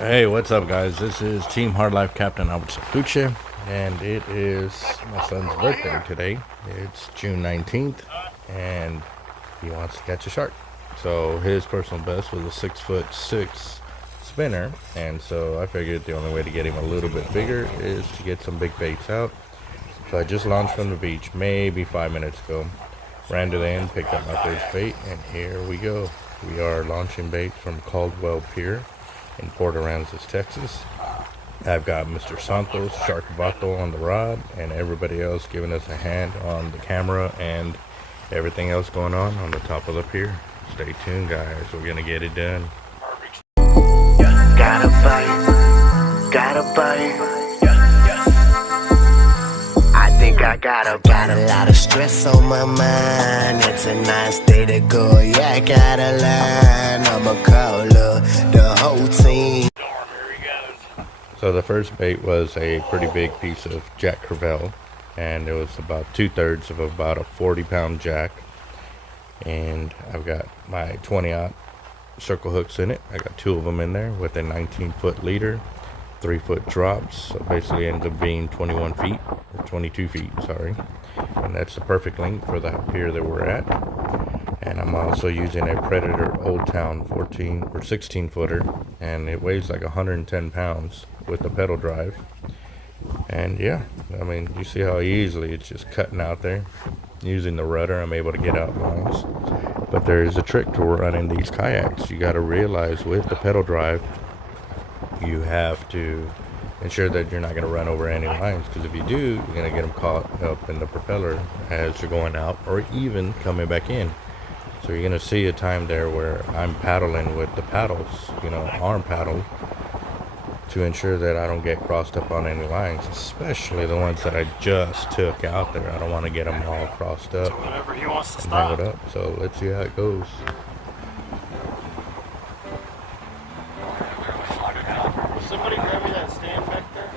Hey, what's up, guys? This is Team Hard Life Captain Alberto, and it is my son's birthday today. It's June 19th, and he wants to catch a shark. So his personal best was a 6'6" spinner, and so I figured the only way to get him a little bit bigger is to get some big baits out. So I just launched from the beach maybe 5 minutes ago. Ran to the end, picked up my first bait, and here we go. We are launching bait from Caldwell Pier in Port Aransas, Texas. I've got Mr. Santos, Shark Vato on the rod, and everybody else giving us a hand on the camera and everything else going on the top of the pier. Stay tuned, guys. We're gonna get it done. Gotta gotta bite. I think I got a lot of stress on my mind. It's a nice day to go. Yeah, I got a line. I'ma call the whole team. So the first bait was a pretty big piece of Jack Crevalle, and it was about 2/3 of about a 40-pound jack. And I've got my 20-aught circle hooks in it. I got 2 of them in there with a 19-foot leader, 3-foot drops, so basically ends up being 21 feet, or 22 feet, sorry. And that's the perfect length for the pier that we're at. And I'm also using a Predator Old Town 14 or 16 footer, and it weighs like 110 pounds with the pedal drive. And yeah, I mean, you see how easily it's just cutting out there. Using the rudder, I'm able to get out lines. But there is a trick to running these kayaks. You got to realize with the pedal drive, you have to ensure that you're not going to run over any lines, because if you do, you're going to get them caught up in the propeller as you're going out or even coming back in. So you're going to see a time there where I'm paddling with the paddles, arm paddle, to ensure that I don't get crossed up on any lines, especially the ones that I just took out there. I don't want to get them all crossed up and tangled up. So let's see how it goes. Somebody grab me that stand back there.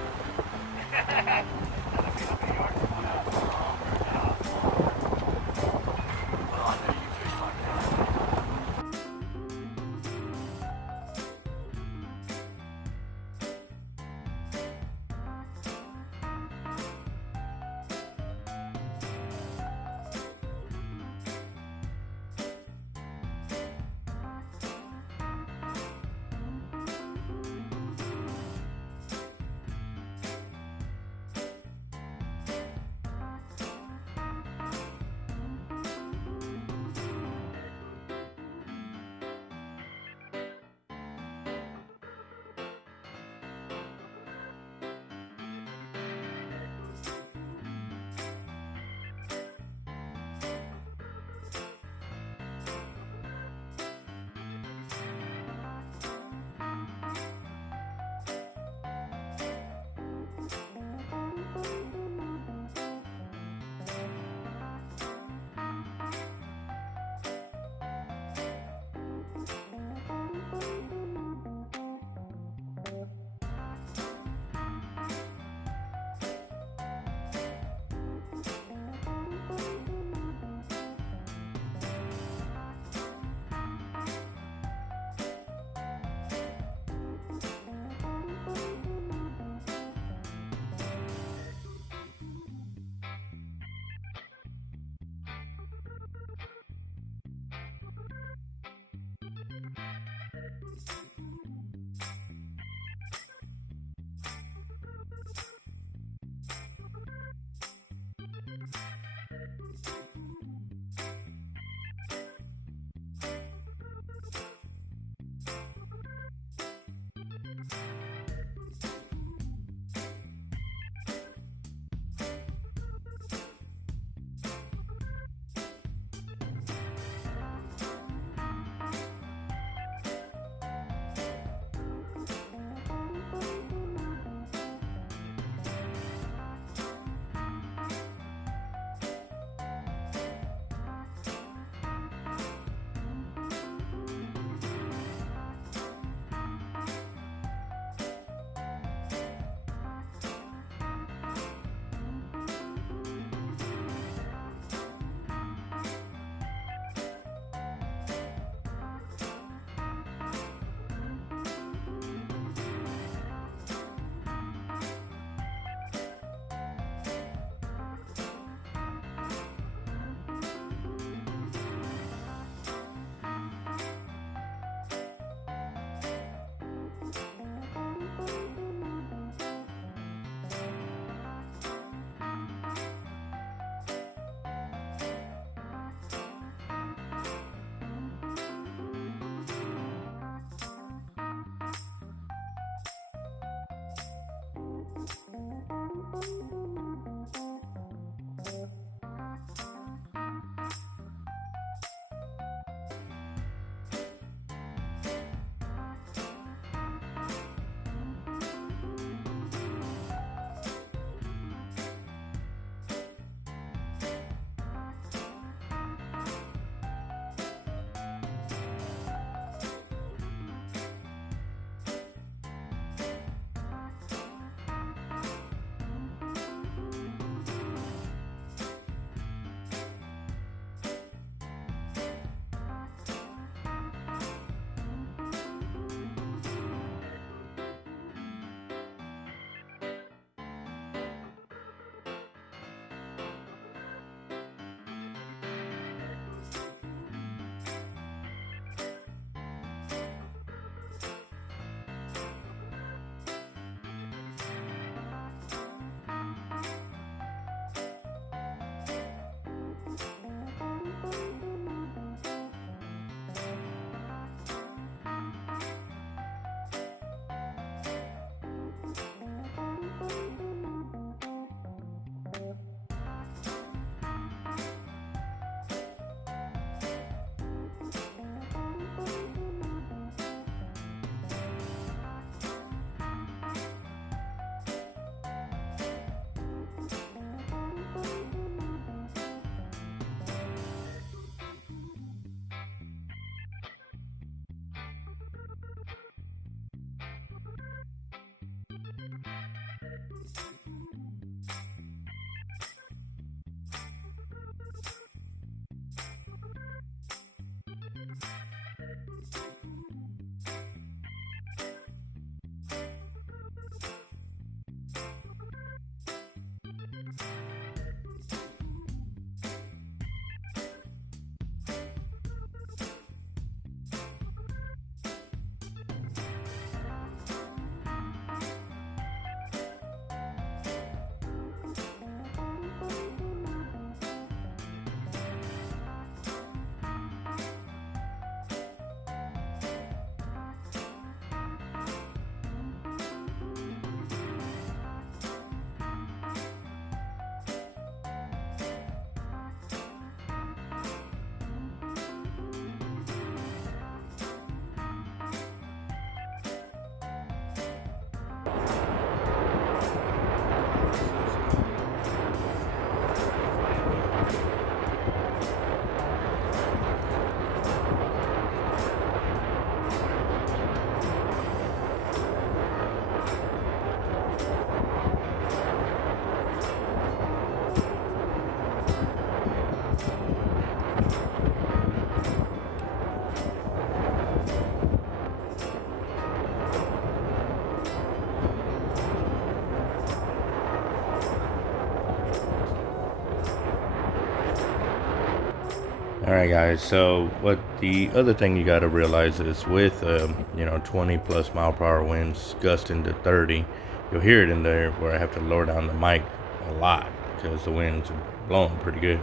Alright guys, so what the other thing you got to realize is with 20 plus mile per hour winds gusting to 30, you'll hear it in there where I have to lower down the mic a lot because the winds are blowing pretty good.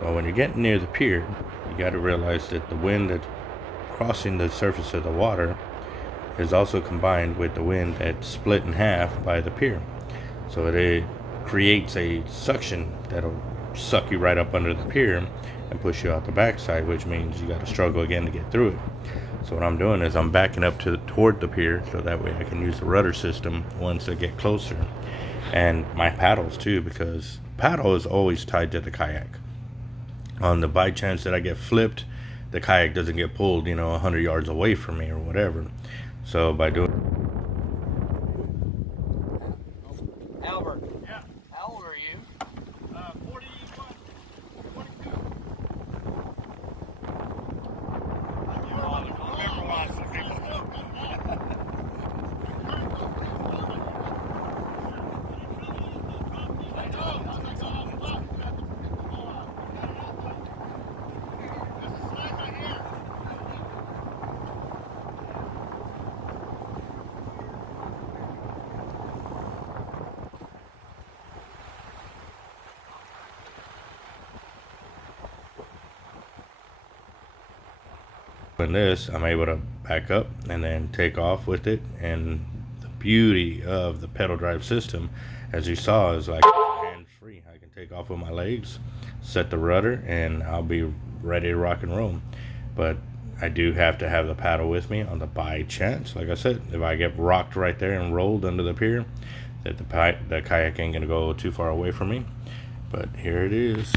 Well, when you're getting near the pier, you got to realize that the wind that's crossing the surface of the water is also combined with the wind that's split in half by the pier. So it creates a suction that'll suck you right up under the pier and push you out the backside, which means you got to struggle again to get through it. So what I'm doing is I'm backing up toward the pier so that way I can use the rudder system once I get closer, and my paddles too, because paddle is always tied to the kayak. On the by chance that I get flipped, the kayak doesn't get pulled 100 yards away from me or whatever. So by doing Albert. Yeah. How old are you? 41. 42. this, I'm able to back up and then take off with it. And the beauty of the pedal drive system, as you saw, is like hand free. I can take off with my legs, set the rudder, and I'll be ready to rock and roll. But I do have to have the paddle with me on the by chance, like I said, if I get rocked right there and rolled under the pier, that the kayak ain't gonna go too far away from me. But here it is.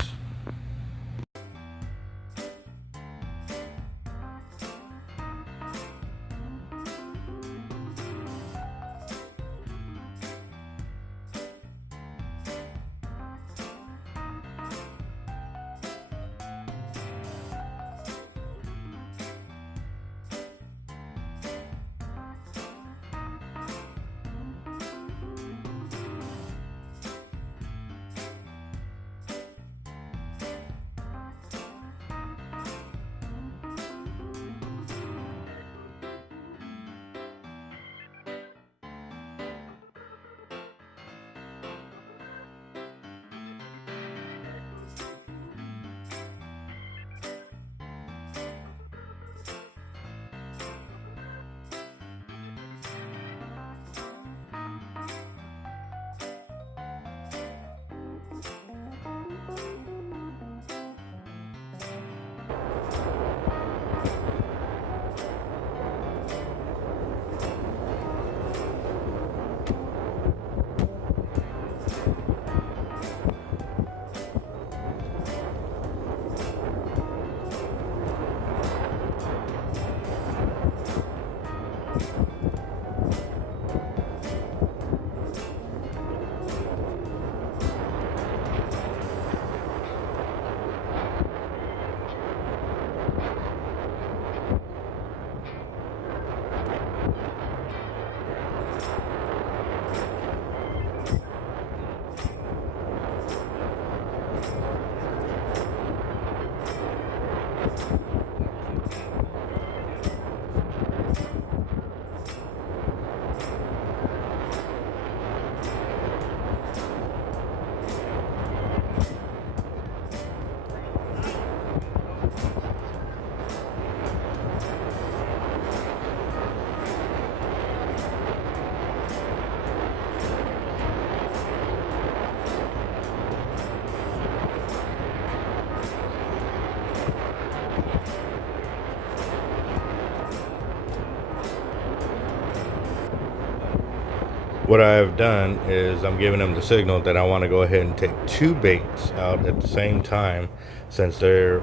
What I've done is I'm giving them the signal that I want to go ahead and take two baits out at the same time, since they're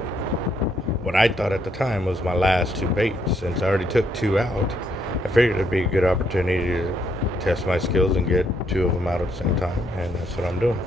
what I thought at the time was my last two baits. Since I already took two out, I figured it'd be a good opportunity to test my skills and get two of them out at the same time, and that's what I'm doing.